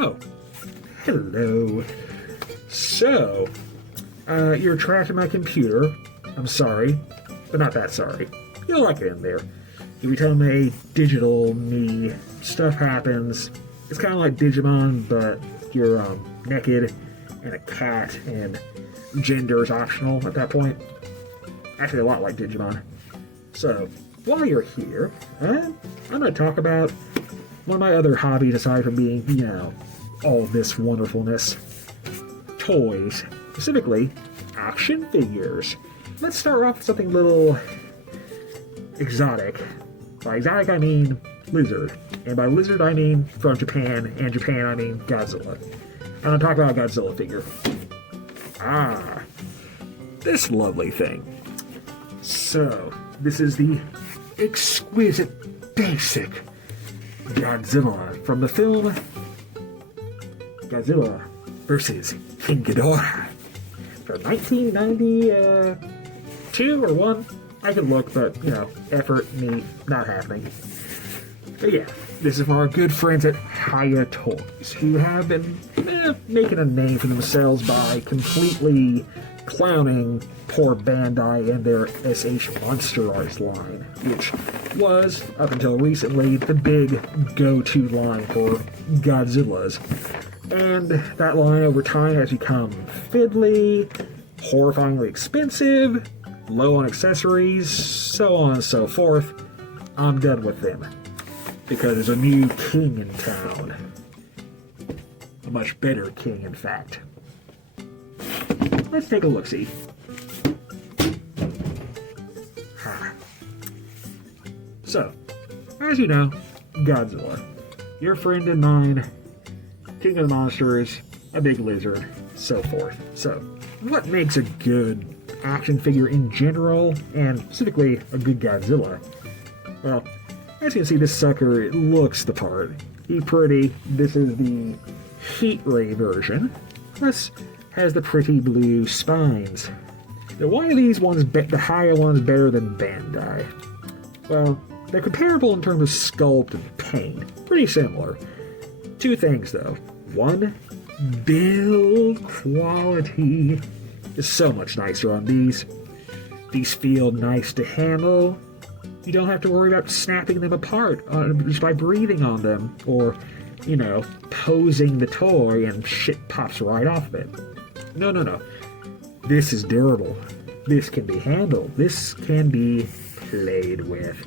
Oh, hello. So, you're tracking my computer. I'm sorry, but not that sorry. You'll like it in there. Every time a digital me stuff happens, it's kind of like Digimon, but you're naked and a cat, and gender is optional at that point. Actually, a lot like Digimon. So, while you're here, I'm going to talk about one of my other hobbies aside from being, all this wonderfulness. Toys. Specifically, action figures. Let's start off with something a little exotic. By exotic, I mean lizard. And by lizard, I mean from Japan. And Japan, I mean Godzilla. I'm going to talk about a Godzilla figure. Ah. This lovely thing. So, this is the exquisite, basic Godzilla from the film Godzilla vs. King Ghidorah from 1992 or 1. I could look, but, effort, me, not happening. But yeah, this is from our good friends at Hiya Toys, who have been making a name for themselves by completely clowning poor Bandai and their SH Monster Arts line, which was, up until recently, the big go-to line for Godzillas. And that line over time has become fiddly, horrifyingly expensive, low on accessories, so on and so forth. I'm done with them. Because there's a new king in town. A much better king, in fact. Let's take a look-see. So, as you know, Godzilla. Your friend and mine, king of the monsters, a big lizard, so forth. So, what makes a good action figure in general, and specifically a good Godzilla? Well, as you can see, this sucker, it looks the part. He's pretty. This is the heat ray version. Plus, has the pretty blue spines. Now, why are these ones, the higher ones, better than Bandai? Well, they're comparable in terms of sculpt and paint. Pretty similar. Two things, though. One, build quality is so much nicer on these. These feel nice to handle. You don't have to worry about snapping them apart just by breathing on them, or, posing the toy and shit pops right off of it. No. This is durable. This can be handled. This can be played with.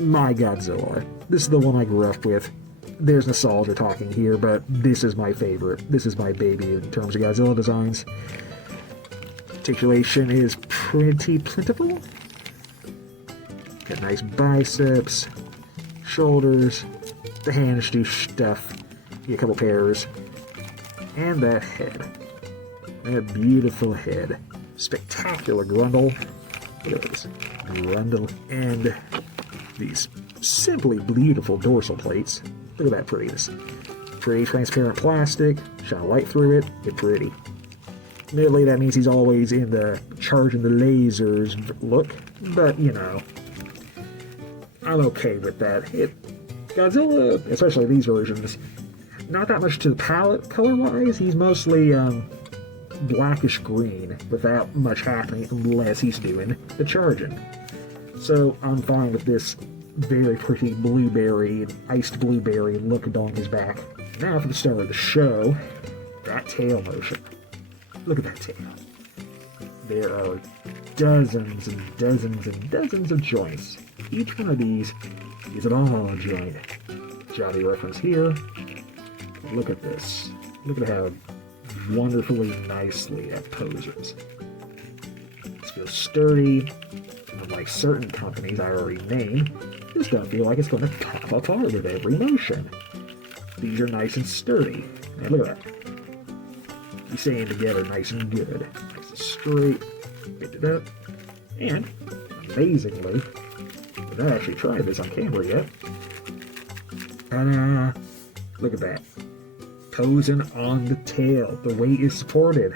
My Godzilla. This is the one I grew up with. There's nostalgia talking here, but this is my favorite. This is my baby in terms of Godzilla designs. Articulation is pretty plentiful. Got nice biceps, shoulders, the hands do stuff, get a couple pairs, and that head. That beautiful head. Spectacular grundle. Look at this. Grundle. And these simply beautiful dorsal plates. Look at that prettiness. Pretty transparent plastic, shine a light through it, get pretty. Admittedly, that means he's always in the charging the lasers look, but I'm okay with that. Godzilla, especially these versions, not that much to the palette color-wise. He's mostly blackish green without much happening unless he's doing the charging. So I'm fine with this very pretty blueberry, iced blueberry look along his back. Now for the star of the show, that tail motion. Look at that tail. There are dozens and dozens and dozens of joints. Each one of these is an all joint. Johnny reference here. Look at this. Look at how wonderfully nicely that poses. This feels sturdy. Unlike certain companies I already named, this doesn't feel like it's going to pop apart with every motion. These are nice and sturdy. And look at that. These staying together nice and good. Nice and straight. Picked it up. And, amazingly, I've not actually tried this on camera yet. Ta-da! Look at that. Posing on the tail. The weight is supported.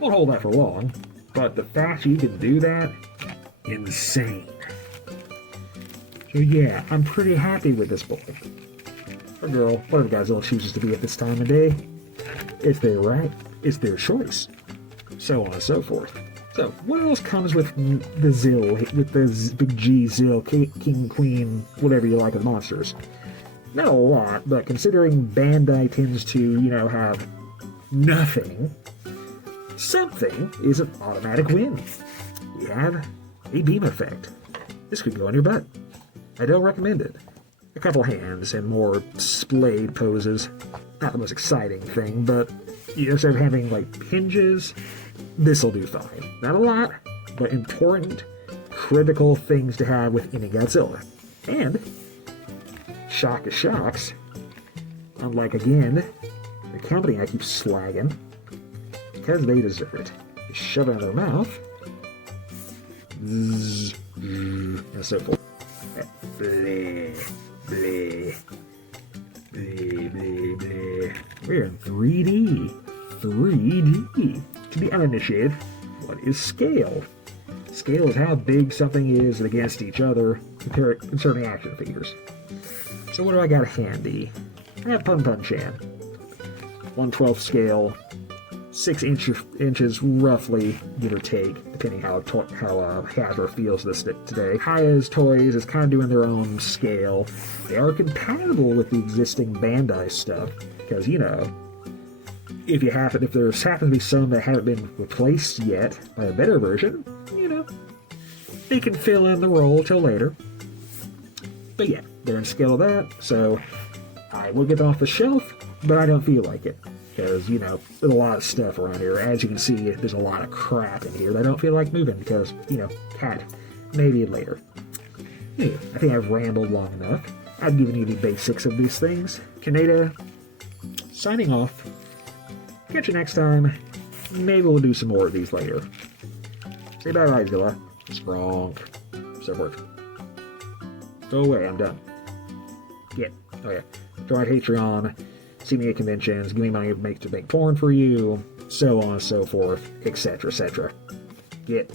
Won't hold that for long, but the fact you can do that, insane. So yeah, I'm pretty happy with this boy. or girl, whatever Godzilla chooses to be at this time of day. It's their right. It's their choice. So on and so forth. So, what else comes with the Zill, with the big G Zill, King, Queen, whatever you like of monsters? Not a lot, but considering Bandai tends to, have nothing, something is an automatic win. You have a beam effect. This could go on your butt. I don't recommend it. A couple hands and more splayed poses. Not the most exciting thing, but instead of having hinges, this'll do fine. Not a lot, but important, critical things to have with any Godzilla. And, shock of shocks, unlike again, the company I keep slagging, because they deserve it. Just shove it in their mouth, and so forth. Bleh, bleh, bleh, bleh, bleh. We're in 3D. 3D. To the uninitiated, what is scale? Scale is how big something is against each other concerning action figures. So what do I got handy? I have Pun Pun Chan. 1/12 scale, 6 inches roughly, give or take, depending how Hasbro feels this today. Hiya's toys is kind of doing their own scale. They are compatible with the existing Bandai stuff, because, if there happen to be some that haven't been replaced yet by a better version, they can fill in the role till later. But yeah, they're in scale of that, so I will get them off the shelf, but I don't feel like it. Because, there's a lot of stuff around here. As you can see, there's a lot of crap in here that I don't feel like moving because, cat, maybe later. Anyway, I think I've rambled long enough. I've given you the basics of these things. Kanada, signing off. Catch you next time. Maybe we'll do some more of these later. Say bye-bye, Zilla. Spronk. So forth. Go away, I'm done. Yeah. Oh yeah. Join Patreon. See me at conventions. Give me money to make porn for you. So on and so forth. Etc. etc. Get.